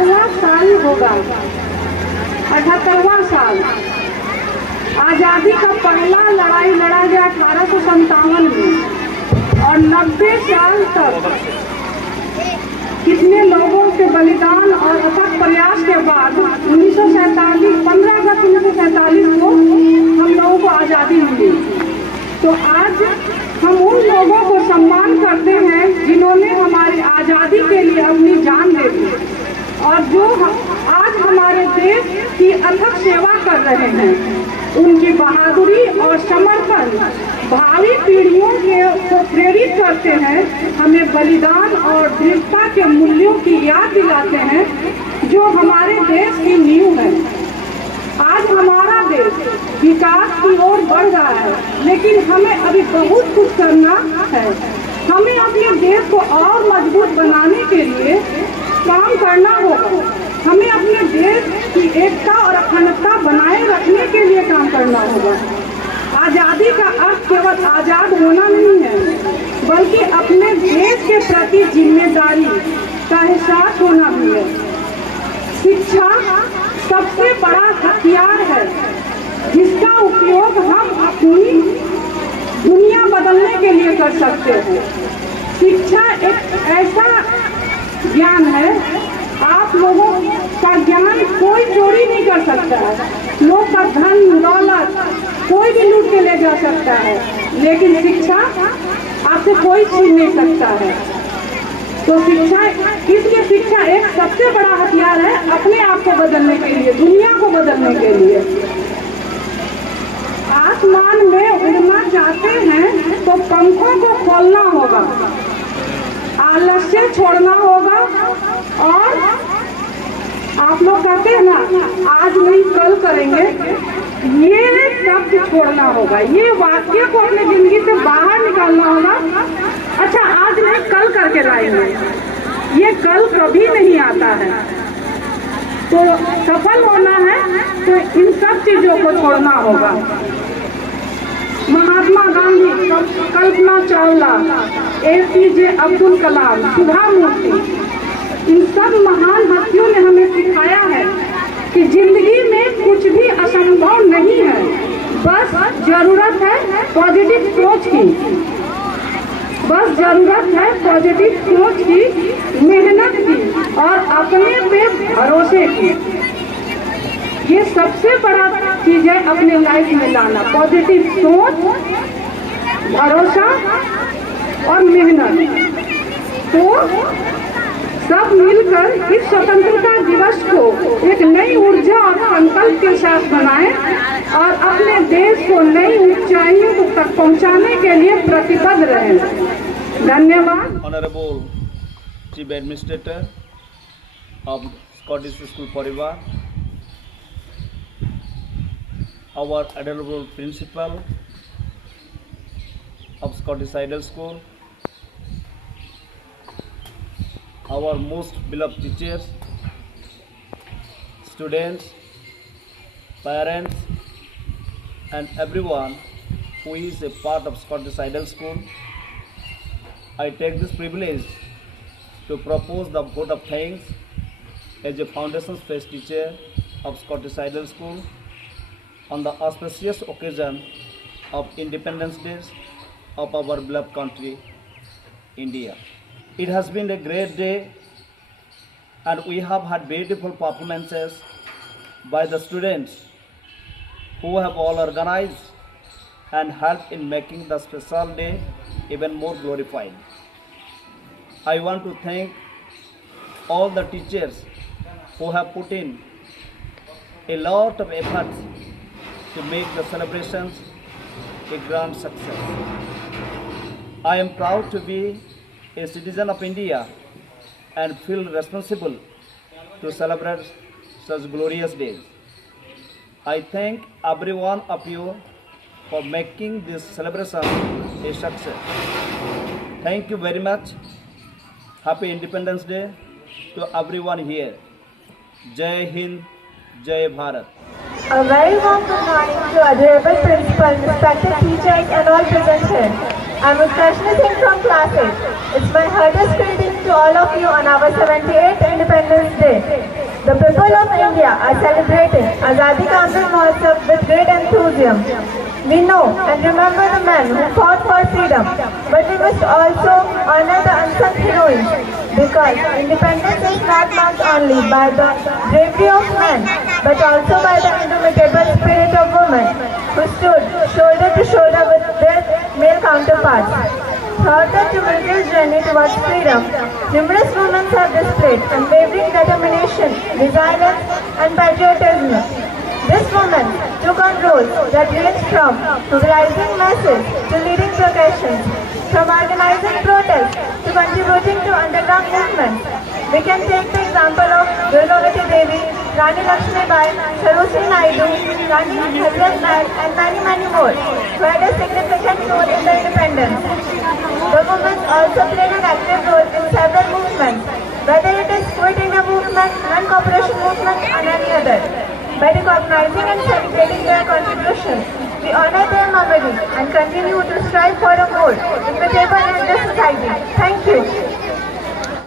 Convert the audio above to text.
78वां साल होगा, 78वां साल। आज़ादी का पहला लड़ाई लड़ा गया 1857 में और 90 साल तक कितने लोगों के बलिदान और अथक प्रयास के बाद 1947 15 अगस्त 1947 को हम लोगों को आज़ादी मिली। तो आज हम उन लोगों को सम्मान करते हैं जिन्होंने हमारी आज़ादी के लिए अपनी जान दे दी और जो आज हमारे देश की अथक सेवा कर रहे हैं। उनकी बहादुरी और समर्पण भावी पीढ़ियों को प्रेरित करते हैं, हमें बलिदान और दृढ़ता के मूल्यों की याद दिलाते हैं जो हमारे देश की नींव है। आज हमारा देश विकास की ओर बढ़ रहा है, लेकिन हमें अभी बहुत कुछ करना है। हमें अपने देश को और मजबूत बनाने के लिए काम करना होगा। हमें अपने देश की एकता और अखंडता बनाए रखने के लिए काम करना होगा। आज़ादी का अर्थ केवल आज़ाद होना नहीं है, बल्कि अपने देश के प्रति जिम्मेदारी का एहसास होना भी है। शिक्षा सबसे बड़ा हथियार है जिसका उपयोग हम अपनी दुनिया बदलने के लिए कर सकते हैं। शिक्षा एक ऐसा ज्ञान है, आप लोगों का ज्ञान कोई चोरी नहीं कर सकता है। लोग का धन दौलत कोई भी लूट के ले जा सकता है, लेकिन शिक्षा आपसे कोई छीन नहीं सकता है। तो शिक्षा, इसलिए शिक्षा एक सबसे बड़ा हथियार है अपने आप को बदलने के लिए, दुनिया को बदलने के लिए। आसमान में उड़ना चाहते हैं तो पंखों को खोलना होगा, आलस्य छोड़ना होगा और आप लोग कहते हैं ना आज नहीं कल करेंगे, ये शब्द छोड़ना होगा। ये वाक्य को अपनी जिंदगी से बाहर निकालना होगा। अच्छा आज नहीं कल करके लाएंगे, ये कल कभी नहीं आता है। तो सफल होना है तो इन सब चीजों को छोड़ना होगा। महात्मा गांधी, कल्पना चावला, APJ अब्दुल कलाम, सुधा मूर्ति, इन सब महान हस्तियों ने हमें सिखाया है कि जिंदगी में कुछ भी असंभव नहीं है, बस जरूरत है पॉजिटिव सोच की, बस जरूरत है पॉजिटिव सोच की, मेहनत की और अपने पे भरोसे की। ये सबसे बड़ा चीज है अपने लाइफ में लाना, पॉजिटिव सोच, भरोसा और मेहनत। तो सब मिलकर इस स्वतंत्रता दिवस को एक नई ऊर्जा और संकल्प के साथ बनाएं और अपने देश को नई ऊंचाइयों तक पहुंचाने के लिए प्रतिबद्ध रहें। धन्यवाद। Honorable Chief Administrator of Scottish School Parivar, our adorable Principal of Scottish Idol School, our most beloved teachers, students, parents, and everyone who is a part of Scottish Idol School. I take this privilege to propose the vote of thanks as a Foundation Space teacher of Scottish Idol School on the auspicious occasion of Independence Day of our beloved country, India. It has been a great day and we have had beautiful performances by the students who have all organized and helped in making the special day even more glorified. I want to thank all the teachers who have put in a lot of efforts to make the celebrations a grand success. I am proud to be a citizen of India and feel responsible to celebrate such glorious days. I thank every one of you for making this celebration a success. Thank you very much. Happy Independence Day to everyone here. Jai Hind, Jai Bharat. A very warm good morning to adorable principal, respected teachers and all present here. I'm Utkarshna Singh from Class 8. It's my hardest greeting to to all of you on our 78th Independence Day. The people of India are celebrating Azadi Ka Amrit Mahotsav with great enthusiasm. We know and remember the men who fought for freedom, but we must also honor the unsung heroines, because independence is not marked only by the bravery of men, but also by the indomitable spirit of women who stood shoulder to shoulder with their male counterparts. Throughout the tumultuous journey towards freedom, numerous women have displayed unwavering determination, resilience, and patriotism. These women took on roles that ranged from mobilizing masses to leading processions, from organizing protests to contributing to underground movements. We can take the example of Durgavati Devi, Rani Lakshmibai, Sarojini Naidu, Rani Hazrat Mahal, and many more, who had a significant role in the independence. The women also played an active role in several movements, whether it is Quit India movement, non-cooperation movement, or any other. By recognizing and celebrating their contributions, we honor their memory and continue to strive for a more equitable and just society. Thank you.